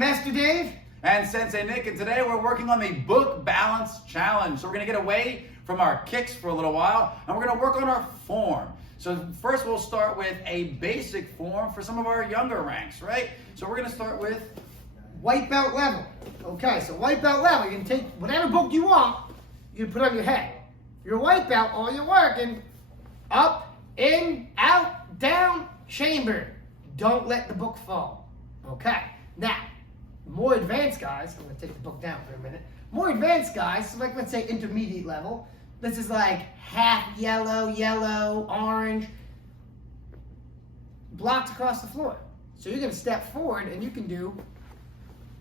Master Dave. And Sensei Nick, and today we're working on the book balance challenge. So we're gonna get away from our kicks for a little while, and we're gonna work on our form. So first we'll start with a basic form for some of our younger ranks, right? So we're gonna start with White belt level. Okay, so white belt level, you can take whatever book you want, you can put on your head. Your white belt, all you're working, up, in, out, down, chamber. Don't let the book fall. Okay, now, more advanced guys, I'm gonna take the book down for a minute. More advanced guys, so like let's say intermediate level, this is like half yellow, yellow, orange, blocks across the floor. So you're gonna step forward and you can do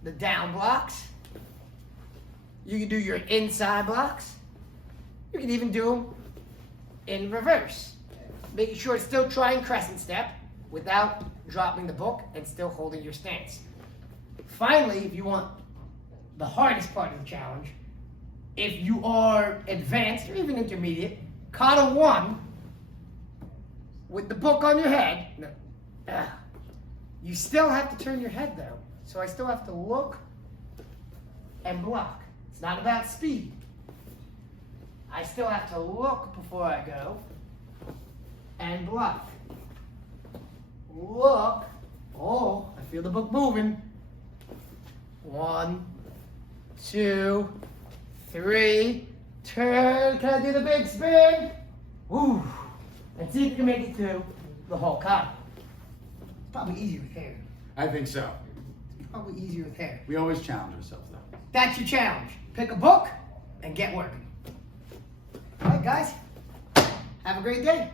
the down blocks. You can do your inside blocks. You can even do them in reverse. Making sure it's still trying crescent step without dropping the book and still holding your stance. Finally, if you want the hardest part of the challenge, if you are advanced or even intermediate, kata 1 with the book on your head. You still have to turn your head though. So I still have to look and block. It's not about speed. I still have to look before I go and block. Look. Oh, I feel the book moving. 1, 2, 3. Turn. Can I do the big spin? Woo. And see if you can make it to the whole kata. It's probably easier with hair. I think so. Probably easier with hair. We always challenge ourselves though. That's your challenge. Pick a book and get working. All right, guys. Have a great day.